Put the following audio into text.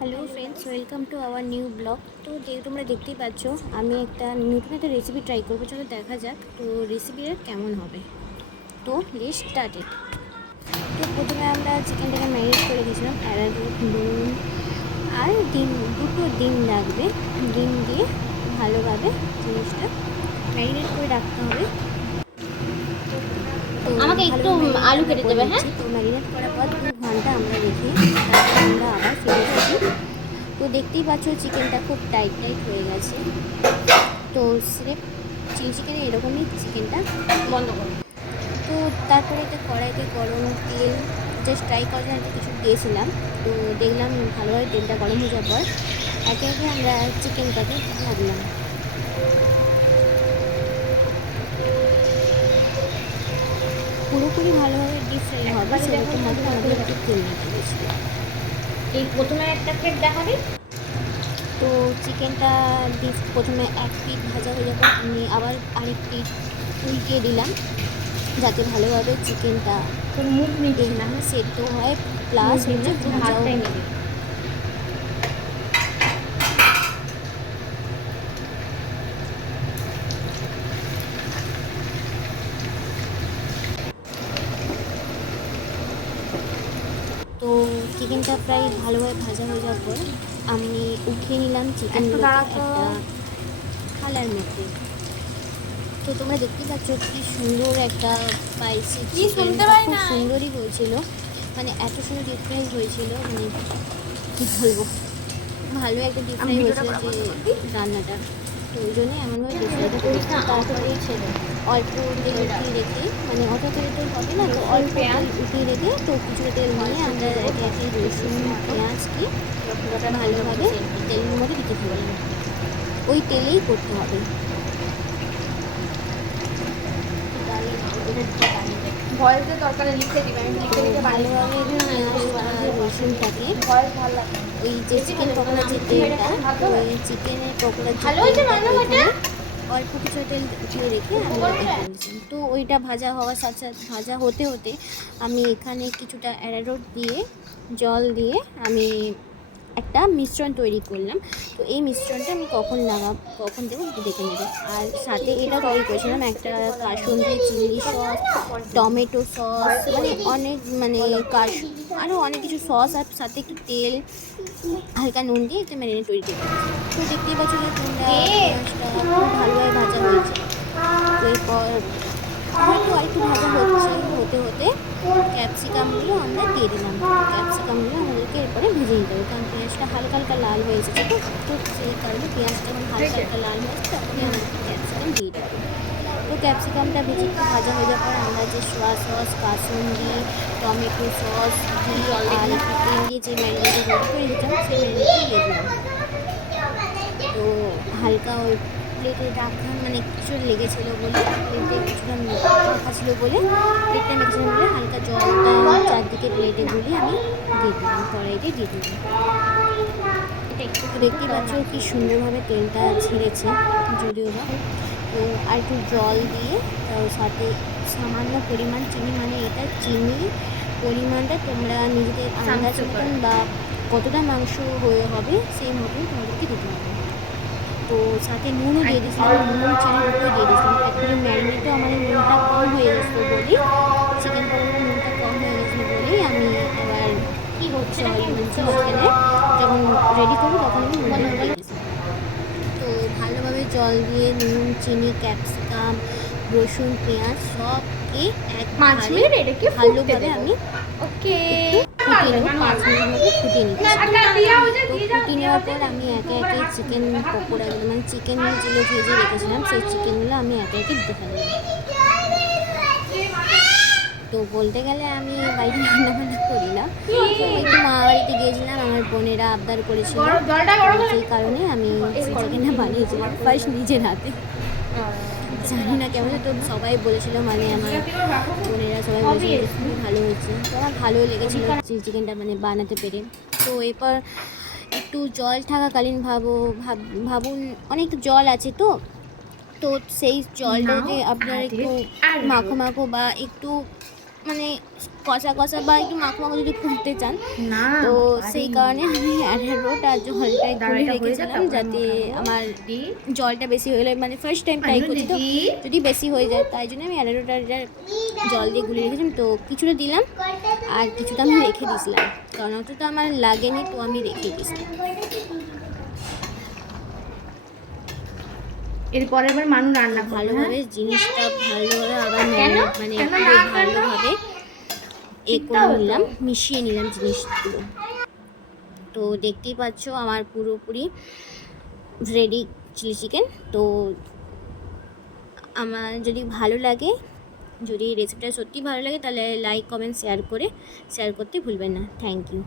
Hello friends, welcome to our new blog. তো তোমরা দেখতেই পাচ্ছ আমি নতুন একটা রেসিপি ট্রাই করবো। চলো দেখা যাক তো রেসিপিটা কেমন হবে। তো লেটস স্টার্টেড। তো প্রথমে আমরা চিকেনটাকে ম্যারিনেট করে রেখেছিলাম অ্যারারুট, নুন আর দুটো ডিম লাগবে। ডিম দিয়ে ভালোভাবে জিনিসটা ম্যারিনেট করে রাখতে হবে। তো আমাকে একটু আলু কেটে দেবে। হ্যাঁ, তো ম্যারিনেট করার পর 2 ঘন্টা আমরা রেখে তারপর আমরা আবার ফিরে এসেছি। তো দেখতেই পাচ্ছ চিকেনটা খুব টাইট হয়ে গেছে। তো স্রেফ চিলি চিকেনে এরকমই চিকেনটা বন্ধ করো। তো তারপরে একটা কড়াইতে গরম তেল জাস্ট ট্রাই করার জন্য কিছু দিয়েছিলাম। তো দেখলাম ভালোভাবে তেলটা গরম হয়ে যাওয়ার পর একে একে আমরা চিকেনটাকে ভাজলাম। পুরোপুরি ভালোভাবে ডিপ ফ্রাই হবে সেরকম মতো আমাদের একটু তেল নিতে গেছিল। এই প্রথমে একটা প্লেট দেখাবি। তো চিকেনটা প্রথমে এক পিঠ ভাজা হয়ে যাবে, আমি আবার আরেক পিঠ উল্টিয়ে দিলাম যাতে ভালোভাবে চিকেনটা তোর মুখ নিচ্ছে না। সেদ্ধ হয় প্লাস হচ্ছে ভাজাও হয়। তো চিকেনটা প্রায় ভালোভাবে ভাজা হয়ে যাওয়ার পর আমি উঠিয়ে নিলাম চিকেনগুলো একটা থালার মধ্যে। তো তোমরা দেখতেই পাচ্ছ কি সুন্দর একটা স্পাইসি চিকেন, খুব সুন্দরই হয়েছিল, মানে এত সুন্দর ডিপ ফ্রাই হয়েছিল, মানে কী বলবো, ভালো একটা ডিপ ফ্রাই হয়েছিল যে রান্নাটা। তো ওই জন্যই এমনভাবে ডিপ ফ্রাইটা করি। তারপরে অল্প তেল উঠিয়ে রেখে, মানে অত তেল তো হবে না, তো অল্প তেল উঠিয়ে রেখে তো কিছুটা তেল নিয়ে আমরা একে একে রসুন পেঁয়াজকে ভালোভাবে তেলের মধ্যে দিতে হবে। ওই তেলেই করতে হবে। ভালোভাবে রসুনটাকে ওই যে চিকেন পকোড়া যে তেলটা, ওই চিকেনের পকোড়ার যে তেলটা অল্প কিছু তেল উঠিয়ে রেখে আমি দিয়েছিলাম। তো ওইটা ভাজা হওয়ার সাথে সাথে ভাজা হতে হতে আমি এখানে কিছুটা অ্যারারুট দিয়ে জল দিয়ে আমি একটা মিশ্রণ তৈরি করলাম। তো এই মিশ্রণটা আমি কখন দেবো দেখে নেবে। আর সাথে এটা তৈরি করেছিলাম একটা kasundi chilli sauce, tomato sauce, মানে আরও অনেক কিছু সস, আর সাথে একটু তেল, হালকা নুন দিয়ে একটা ম্যারিনেট তৈরি করে দিয়েছি। তো দেখতেই পাচ্ছ যে তোমরা পেঁয়াজটা খুব ভালোভাবে ভাজা হয়েছে। তো এরপর হয়তো আরেকটু ভাজা হতে হতে ক্যাপসিকামগুলো আমরা দিয়ে দিলাম। ক্যাপসিকামগুলো আমাদেরকে এরপরে ভেজে নিতে হবে, কারণ পেঁয়াজটা হালকা হালকা লাল হয়ে এসেছে। তো সেই কারণে পেঁয়াজটা যখন হালকা হালকা লাল হয়ে আসছে তখনই আমাদেরকে ক্যাপসিকাম দিয়ে দিতে হবে। তো ক্যাপসিকামটা ভেজে ভাজা হয়ে যাওয়ার পর আমরা যে সোয়া সস, কাসুন্দি, টমেটো সস দিয়ে আর একটু তেল দিয়ে যে ম্যারিনেটটা রেডি করে দিতাম সেই ম্যারিনেটটা দিয়ে দিলাম। তো হালকা ওই প্লেটে রাখা, মানে কিছু লেগেছিলো বলে, প্লেটে কিছুটা রাখা ছিল বলে, প্লেটটা মেখেছিলাম বলে হালকা জলটা চারদিকে প্লেটে গুলিয়ে আমি দিয়ে দিলাম, কড়াইতে দিয়ে দিলাম। এটা একটু দেখতেই পাচ্ছ কি সুন্দরভাবে তেলটা ছেড়েছে যদিও বা। তো আর একটু জল দিয়ে তার সাথে সামান্য পরিমাণ চিনি, মানে এটা চিনি পরিমাণটা তোমরা নিজেদের আন্দাজ মতন বা কতটা মাংস হবে সেই মতন তোমাদেরকে দিতে হবে। তো সাথে নুনও দিয়ে দিয়েছিলাম, নুন চিনি দুটোই দিয়ে দিয়েছিলাম। অ্যাকচুয়ালি ম্যারিনেটও আমাদের নুনটা কম হয়ে গেছিলো বলেই, চিকেন পকোড়ার নুনটা কম হয়ে গেছিলো বলেই আমি আবার কী হচ্ছে চিকেনে যখন রেডি করবো তখন আমি নুনটা দিয়ে দিয়েছিলাম। তো ভালোভাবে জল দিয়ে নুন, চিনি, ক্যাপসিকাম, রসুন, পেঁয়াজ সবকে একবারে ভালোভাবে আমি ফুটিয়ে নেব। 5 মিনিটের মধ্যে ফুটিয়ে নিচ্ছি। তো ফুটিয়ে নেওয়ার পর আমি একে একে চিকেন পকোড়াগুলো, মানে চিকেন যেগুলো ভেজে রেখেছিলাম সেই চিকেনগুলো আমি একে একে দিতে পারি। তো বলতে গেলে আমি বাইরে রান্নাবান্না করি না, তো একটু মা বাড়িতে গিয়েছিলাম, আমার বোনেরা আবদার করেছিল, সেই কারণে আমি চিকেনটা বানিয়েছিলাম ফার্স্ট নিজের হাতে। জানি না কেমন, তো সবাই বলেছিল, মানে আমার বোনেরা সবাই বলেছিল যে খুবই ভালো হয়েছে। তো আমার ভালো লেগেছিলো চিকেনটা মানে বানাতে পেরে। তো এরপর একটু জল থাকাকালীন ভাবুন অনেক জল আছে, তো সেই জলটাতে আপনার একটু মাখো বা একটু মানে কষা কষা বা একটু মাখো মাখো যদি খুঁজতে চান, না তো সেই কারণে আমি অ্যারারুট আর জলটা গুলে রেখেছিলাম, যাতে আমার জলটা বেশি হলে মানে ফার্স্ট টাইম ট্রাই করছি তো যদি বেশি হয়ে যায়, তাই জন্য আমি অ্যারারুট আর জল দিয়ে গুলে রেখেছিলাম। তো কিছুটা দিলাম আর কিছুটা আমি রেখে দিয়েছিলাম, কারণ অত তো আমার লাগেনি, তো আমি রেখে দিয়েছিলাম। এরপরে আবার মানু রান্না করবে, ভালোভাবে জিনিসটা ভালোভাবে আবার মানে কেন পুরো না? ভালোভাবে করে নিলাম, মিশিয়ে নিলাম জিনিসগুলো। তো দেখতেই পাচ্ছ আমার পুরোপুরি রেডি চিলি চিকেন। তো আমার যদি ভালো লাগে, যদি রেসিপিটা সত্যি ভালো লাগে, তাহলে লাইক কমেন্ট শেয়ার করতে ভুলবেন না। Thank you.